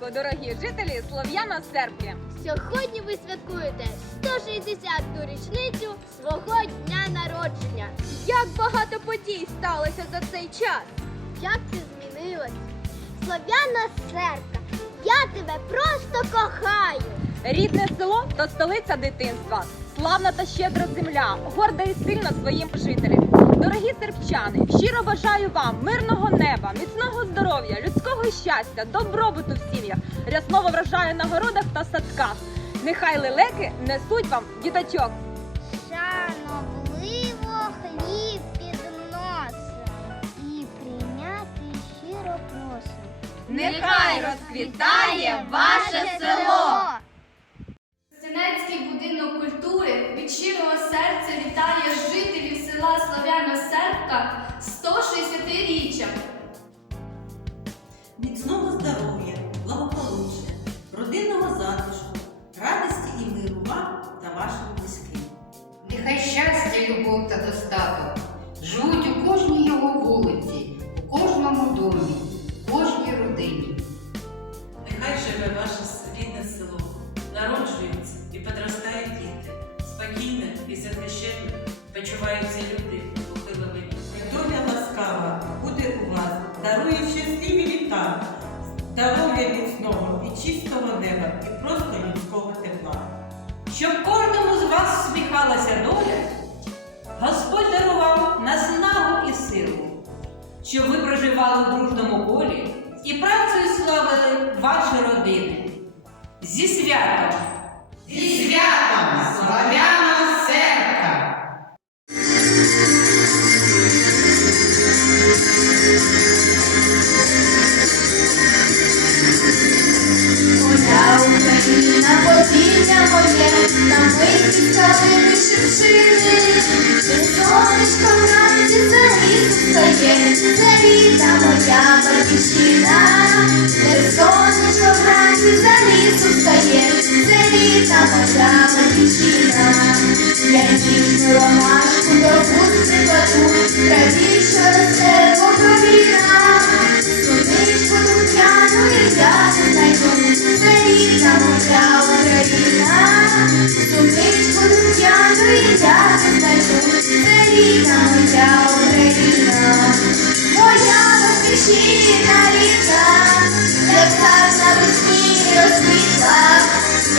ранку, дорогі жителі Слов'яна Серпки. Сьогодні ви святкуєте 160-ту річницю свого дня народження. Як багато подій сталося за цей час. Як ти змінилась? Слов'яна серка, я тебе просто кохаю. Рідне село то столиця дитинства. Славна та щедра земля, горда і сильна своїм жителям. Дорогі серпчани, щиро бажаю вам мирного неба, міцного здоров'я, щастя, добробуту в сім'ях, рясного врожаю на городах та садках. Нехай лелеки несуть вам діточок. Шанобливо хліб підносим і прийняти щиро просим. Нехай розквітає ваше вашим близьким. Нехай щастя, любов та достаток живуть у кожній його вулиці, у кожному домі, у кожній родині. Нехай живе ваше рідне село, народжуються і підростають діти. Спокійно і захищено почуваються люди похилими. Доля ласкава буде у вас, дарує щасливі літа, здоров'я міцного і чистого неба, і просто людського тепла. Щоб сміхалася доля, Господь дарував наснагу і силу, щоб ви проживали в дружному полі і працею славили ваші родини. Зі святом! Зі святом літа моя батьківщина, де сонечко за ліс встає, це літа моя батьківщина, я дівчину ромашку до вуст прикладу, траві, що росте покровіна, сонечко духмяну і я не знайду, рідна моя Україна, сонечко я не знайду, це рідна моя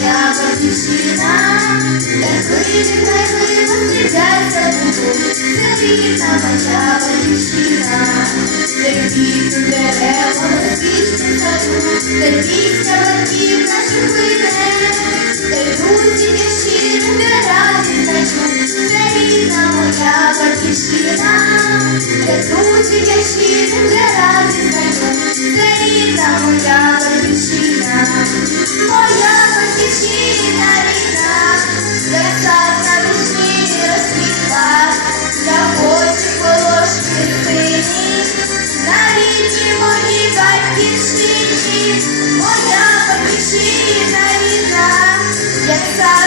Я дівчина, як вийде, хай вибух, дядька моя батьківщина, як діти дерева, летішки саду, де пісня батьків наших плине, де друзі дівчини, де раді зайду, Завітна моя батьківщина, де друзі дівчини, де раді зайду, Завітна моя Yes,